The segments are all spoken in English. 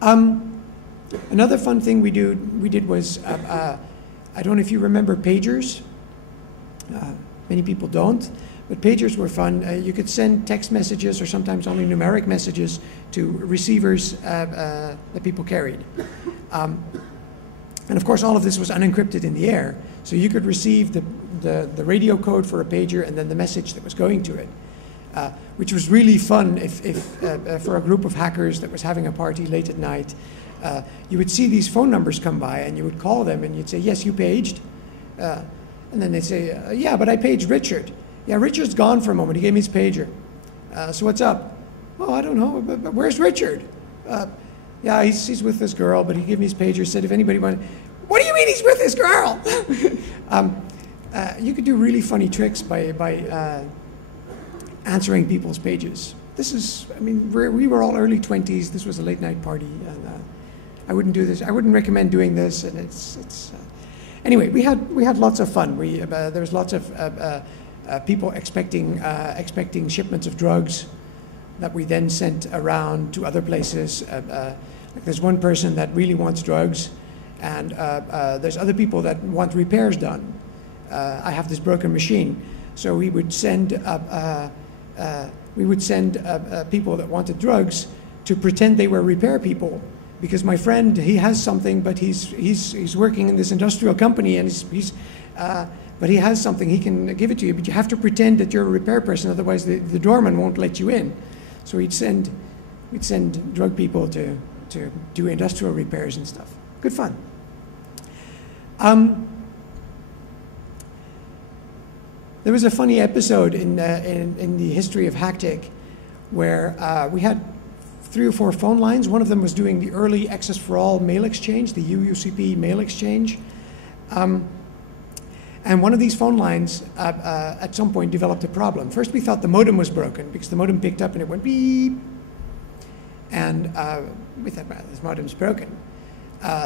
Another fun thing we did was, I don't know if you remember pagers. Many people don't, but pagers were fun. You could send text messages or sometimes only numeric messages to receivers that people carried. And of course, all of this was unencrypted in the air, so you could receive the radio code for a pager and then the message that was going to it, which was really fun if for a group of hackers that was having a party late at night. You would see these phone numbers come by and you would call them and you'd say, yes, you paged. And then they'd say, yeah, but I paged Richard. Yeah, Richard's gone for a moment. He gave me his pager. So what's up? Oh, I don't know, but where's Richard? Yeah, he's with this girl, but he gave me his pager, said if anybody wanted. What do you mean he's with this girl? You could do really funny tricks by answering people's pages. This is, I mean, we were all early 20s. This was a late night party, and I wouldn't do this. I wouldn't recommend doing this, and it's anyway, we had lots of fun. There was lots of people expecting shipments of drugs that we then sent around to other places. Like there's one person that really wants drugs, and there's other people that want repairs done. I have this broken machine, so we would send people that wanted drugs to pretend they were repair people. Because my friend, he has something, but he's working in this industrial company, and but he has something, he can give it to you, but you have to pretend that you're a repair person, otherwise the doorman won't let you in. So we'd send drug people to do industrial repairs and stuff. Good fun. There was a funny episode in the history of HackTech where we had 3 or 4 phone lines. One of them was doing the early Access for All mail exchange, the UUCP mail exchange. And one of these phone lines at some point developed a problem. First we thought the modem was broken because the modem picked up and it went beep. And we thought, well, this modem's broken.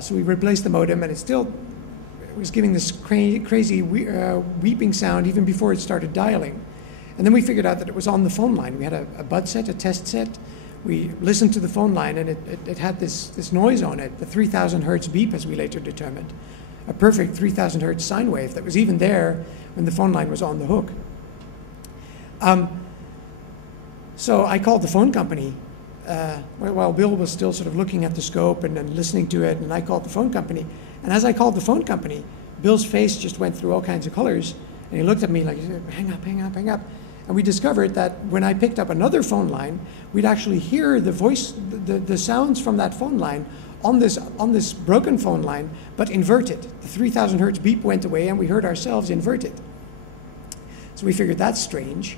So we replaced the modem, and it was giving this crazy weeping sound even before it started dialing. And then we figured out that it was on the phone line. We had a bud set, a test set. We listened to the phone line, and it had this noise on it, the 3,000 hertz beep, as we later determined. A perfect 3,000 hertz sine wave that was even there when the phone line was on the hook. So I called the phone company while Bill was still sort of looking at the scope and listening to it, and I called the phone company. And as I called the phone company, Bill's face just went through all kinds of colors, and he looked at me like, hang up, hang up, hang up. And we discovered that when I picked up another phone line, we'd actually hear the voice, the sounds from that phone line on this broken phone line, but inverted. The 3,000 hertz beep went away, and we heard ourselves inverted. So we figured that's strange.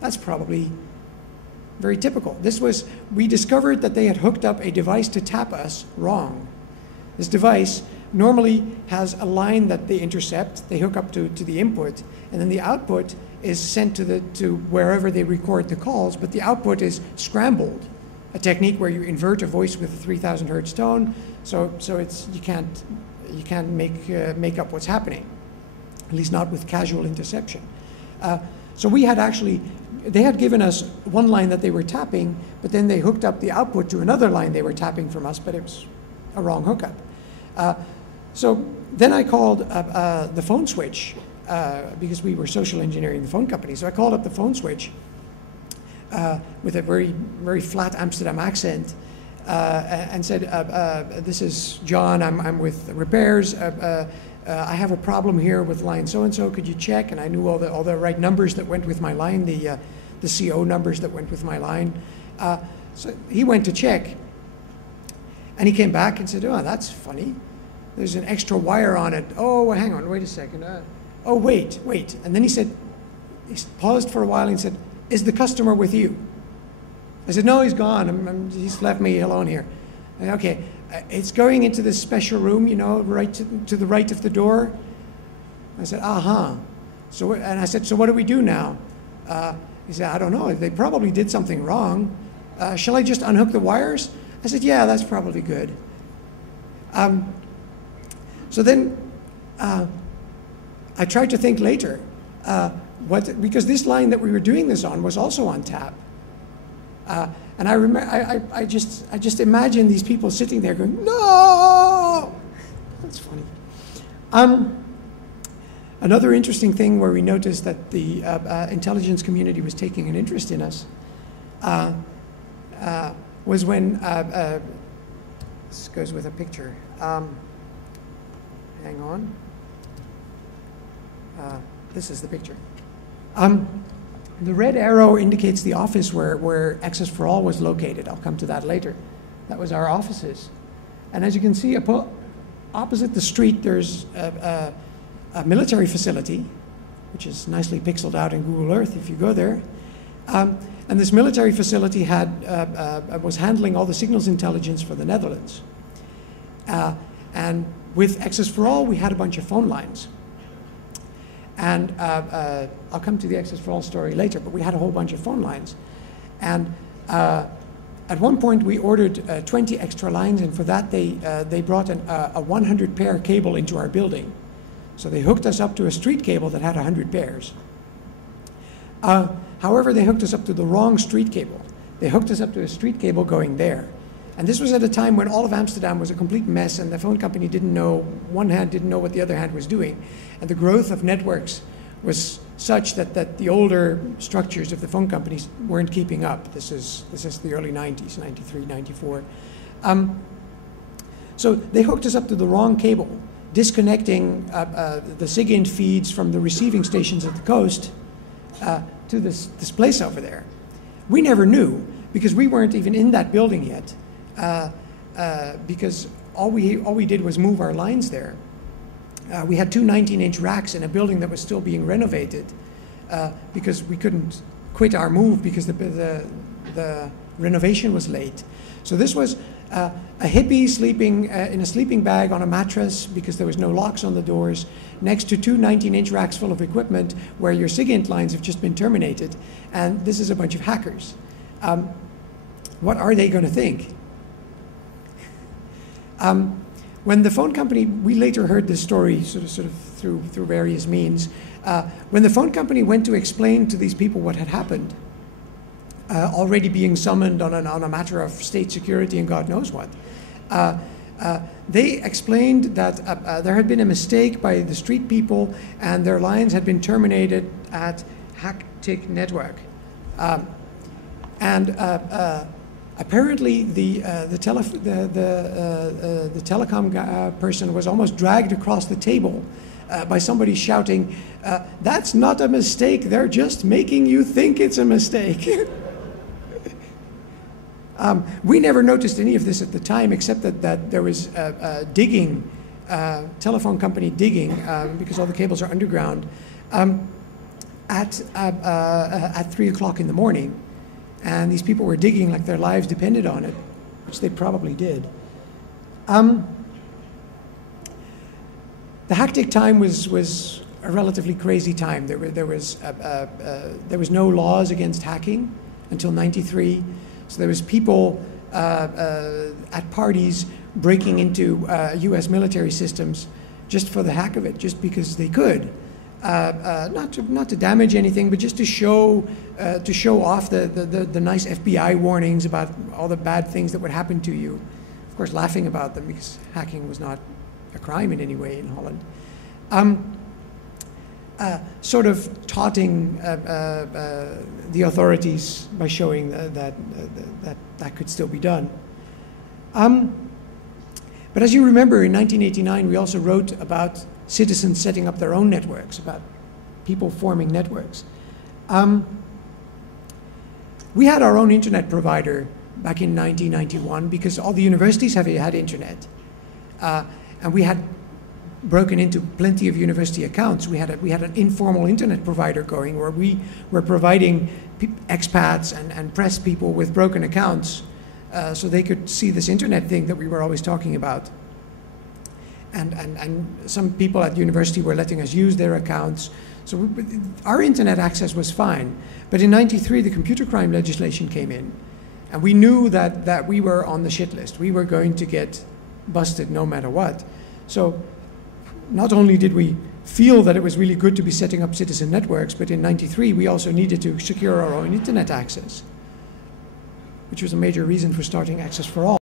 That's probably very typical. We discovered that they had hooked up a device to tap us wrong. This device normally has a line that they intercept, they hook up to the input, and then the output is sent to wherever they record the calls, but the output is scrambled, a technique where you invert a voice with a 3,000 hertz tone, so you can't make up what's happening, at least not with casual interception. So they had given us one line that they were tapping, but then they hooked up the output to another line they were tapping from us, but it was a wrong hookup. So then I called the phone switch, because we were social engineering the phone company. So I called up the phone switch with a very, very flat Amsterdam accent and said, this is John, I'm with repairs. I have a problem here with line so-and-so, could you check? And I knew all the right numbers that went with my line, the CO numbers that went with my line. So he went to check, and he came back and said, oh, that's funny. There's an extra wire on it. Oh, hang on, wait a second. Oh, wait. And then he paused for a while and said, is the customer with you? I said, no, he's gone. He's left me alone here. And, okay, it's going into this special room, right to the right of the door. I said, uh-huh. And I said, so what do we do now? He said, I don't know. They probably did something wrong. Shall I just unhook the wires? I said, yeah, that's probably good. So then I tried to think later, because this line that we were doing this on was also on tap. And I remember, I just imagine these people sitting there going, no! That's funny. Another interesting thing where we noticed that the intelligence community was taking an interest in us was when, this goes with a picture. Hang on. This is the picture. The red arrow indicates the office where Access for All was located. I'll come to that later. That was our offices. And as you can see, opposite the street, there's a military facility, which is nicely pixeled out in Google Earth if you go there. And this military facility was handling all the signals intelligence for the Netherlands. And with Access for All, we had a bunch of phone lines. And I'll come to the Access for All story later, but we had a whole bunch of phone lines. And at one point, we ordered 20 extra lines, and for that, they brought a 100 pair cable into our building. So they hooked us up to a street cable that had 100 pairs. However, they hooked us up to the wrong street cable. They hooked us up to a street cable going there. And this was at a time when all of Amsterdam was a complete mess, and the phone company didn't know, one hand didn't know what the other hand was doing. And the growth of networks was such that the older structures of the phone companies weren't keeping up. This is the early 90s, 93, 94. So they hooked us up to the wrong cable, disconnecting the SIGINT feeds from the receiving stations at the coast to this place over there. We never knew, because we weren't even in that building yet, because all we did was move our lines there. We had two 19-inch racks in a building that was still being renovated because we couldn't quit our move because the renovation was late. So this was a hippie sleeping in a sleeping bag on a mattress because there was no locks on the doors, next to two 19-inch racks full of equipment where your SIGINT lines have just been terminated. And this is a bunch of hackers. What are they going to think? When the phone company, we later heard this story sort of through various means. When the phone company went to explain to these people what had happened, already being summoned on a matter of state security and God knows what, they explained that there had been a mistake by the street people and their lines had been terminated at HITB Network. Apparently, the telecom person was almost dragged across the table by somebody shouting, "That's not a mistake, they're just making you think it's a mistake." We never noticed any of this at the time, except that there was digging, telephone company digging, because all the cables are underground, at 3 o'clock in the morning. And these people were digging like their lives depended on it, which they probably did. The HITB time was a relatively crazy time. There was no laws against hacking until '93. So there was people at parties breaking into U.S. military systems just for the heck of it, just because they could. Not to damage anything, but just to show off the nice FBI warnings about all the bad things that would happen to you. Of course, laughing about them because hacking was not a crime in any way in Holland. Sort of taunting the authorities by showing that could still be done. But as you remember, in 1989, we also wrote about citizens setting up their own networks, about people forming networks. We had our own internet provider back in 1991 because all the universities had internet. And we had broken into plenty of university accounts. We had an informal internet provider going where we were providing expats and press people with broken accounts so they could see this internet thing that we were always talking about. And some people at university were letting us use their accounts. So our internet access was fine. But in '93, the computer crime legislation came in. And we knew that we were on the shit list. We were going to get busted no matter what. So not only did we feel that it was really good to be setting up citizen networks, but in '93, we also needed to secure our own internet access. which was a major reason for starting Access for All.